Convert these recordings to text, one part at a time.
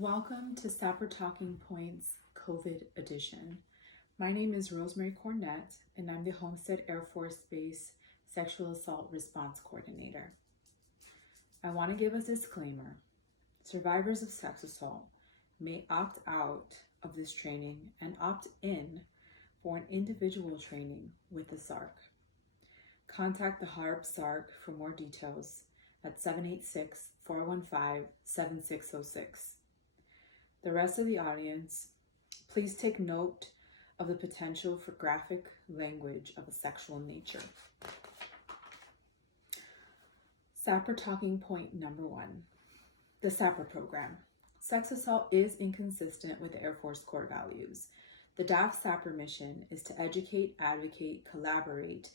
Welcome to SAPR Talking Points COVID edition. My name is Rosemary Cornett, and I'm the Homestead Air Force Base Sexual Assault Response Coordinator. I want to give a disclaimer. Survivors of sex assault may opt out of this training and opt in for an individual training with the SARC. Contact the HARP SARC for more details at 786-415-7606. The rest of the audience, please take note of the potential for graphic language of a sexual nature. SAPR Talking Point number 1, the SAPR program. Sex assault is inconsistent with the Air Force core values. The DAF SAPR mission is to educate, advocate, collaborate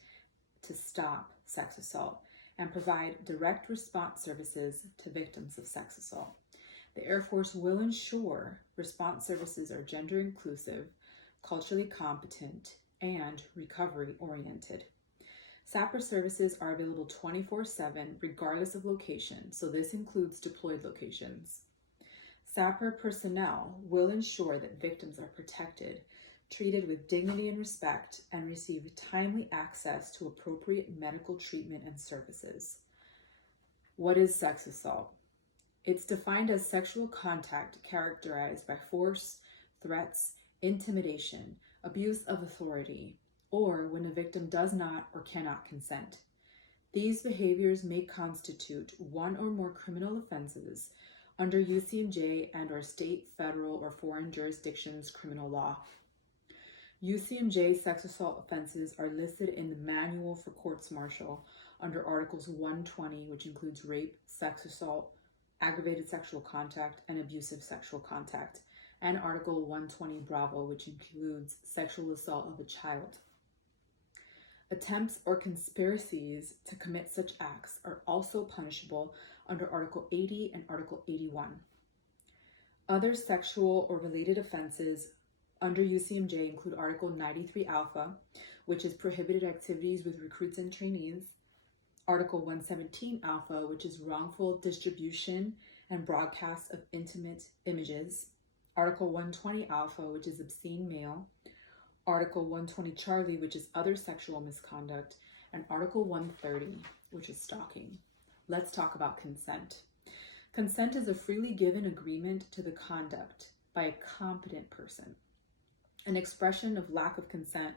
to stop sex assault and provide direct response services to victims of sex assault. The Air Force will ensure response services are gender inclusive, culturally competent, and recovery oriented. SAPR services are available 24/7 regardless of location, so this includes deployed locations. SAPR personnel will ensure that victims are protected, treated with dignity and respect, and receive timely access to appropriate medical treatment and services. What is sex assault? It's defined as sexual contact characterized by force, threats, intimidation, abuse of authority, or when a victim does not or cannot consent. These behaviors may constitute one or more criminal offenses under UCMJ and/or state, federal, or foreign jurisdictions' criminal law. UCMJ sex assault offenses are listed in the Manual for Courts-Martial under Articles 120, which includes rape, sex assault, aggravated sexual contact, and abusive sexual contact, and Article 120 Bravo, which includes sexual assault of a child. Attempts or conspiracies to commit such acts are also punishable under Article 80 and Article 81. Other sexual or related offenses under UCMJ include Article 93 Alpha, which is prohibited activities with recruits and trainees, Article 117 Alpha, which is wrongful distribution and broadcast of intimate images, Article 120 Alpha, which is obscene mail, Article 120 Charlie, which is other sexual misconduct, and Article 130, which is stalking. Let's talk about consent. Consent is a freely given agreement to the conduct by a competent person. An expression of lack of consent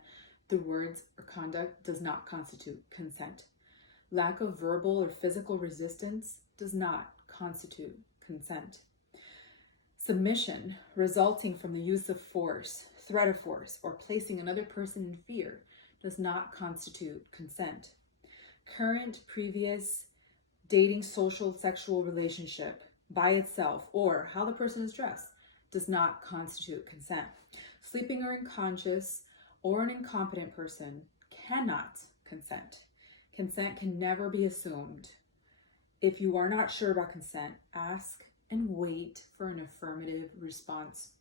through words or conduct does not constitute consent. Lack of verbal or physical resistance does not constitute consent. Submission resulting from the use of force, threat of force, or placing another person in fear does not constitute consent. Current, previous, dating, social, sexual relationship by itself or how the person is dressed does not constitute consent. Sleeping or unconscious or an incompetent person cannot consent. Consent can never be assumed. If you are not sure about consent, ask and wait for an affirmative response.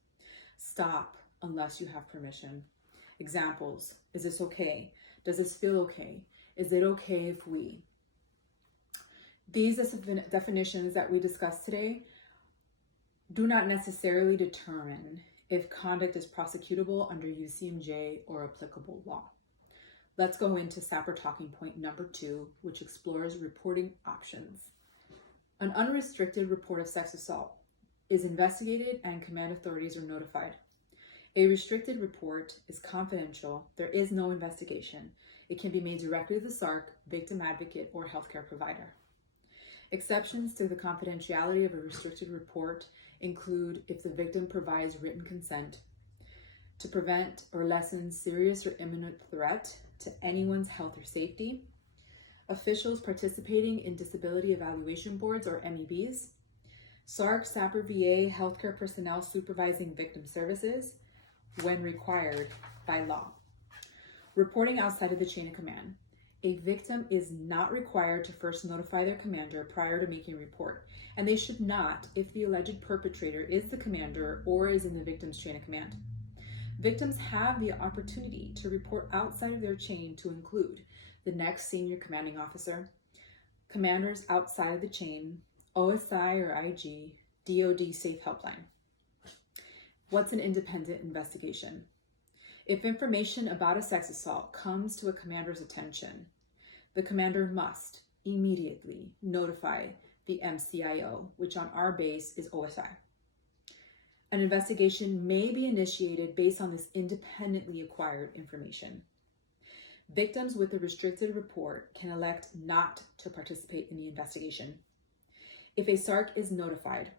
Stop unless you have permission. Examples: is this okay? Does this feel okay? Is it okay if we? These definitions that we discussed today do not necessarily determine if conduct is prosecutable under UCMJ or applicable law. Let's go into SAPR Talking Point number 2, which explores reporting options. An unrestricted report of sex assault is investigated and command authorities are notified. A restricted report is confidential. There is no investigation. It can be made directly to the SARC, victim advocate, or healthcare provider. Exceptions to the confidentiality of a restricted report include if the victim provides written consent to prevent or lessen serious or imminent threat to anyone's health or safety, officials participating in disability evaluation boards or MEBs, SARC, SAPR, VA, healthcare personnel supervising victim services when required by law. Reporting outside of the chain of command. A victim is not required to first notify their commander prior to making a report, and they should not if the alleged perpetrator is the commander or is in the victim's chain of command. Victims have the opportunity to report outside of their chain to include the next senior commanding officer, commanders outside of the chain, OSI or IG, DoD Safe Helpline. What's an independent investigation? If information about a sex assault comes to a commander's attention, the commander must immediately notify the MCIO, which on our base is OSI. An investigation may be initiated based on this independently acquired information. Victims with a restricted report can elect not to participate in the investigation. If a SARC is notified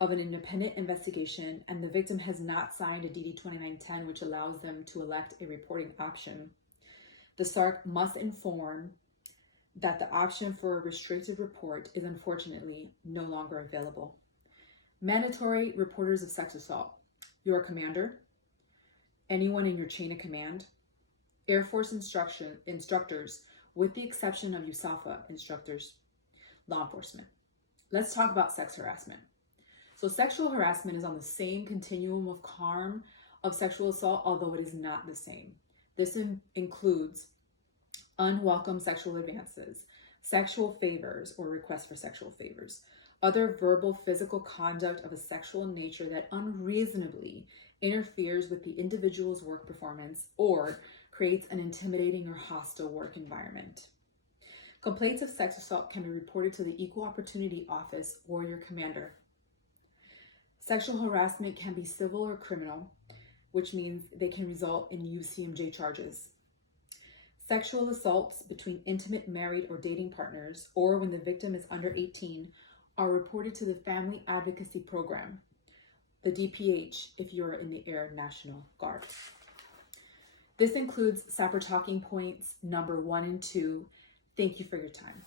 of an independent investigation and the victim has not signed a DD 2910, which allows them to elect a reporting option, the SARC must inform that the option for a restricted report is unfortunately no longer available. Mandatory reporters of sex assault: your commander, anyone in your chain of command, Air Force instructors, with the exception of USAFA instructors, law enforcement. Let's talk about sex harassment. So sexual harassment is on the same continuum of harm of sexual assault, although it is not the same. This includes unwelcome sexual advances, sexual favors or requests for sexual favors, other verbal, physical conduct of a sexual nature that unreasonably interferes with the individual's work performance or creates an intimidating or hostile work environment. Complaints of sex assault can be reported to the Equal Opportunity Office or your commander. Sexual harassment can be civil or criminal, which means they can result in UCMJ charges. Sexual assaults between intimate married or dating partners, or when the victim is under 18, are reported to the Family Advocacy Program, the DPH, if you are in the Air National Guard. This includes SAPR Talking Points number 1 and 2. Thank you for your time.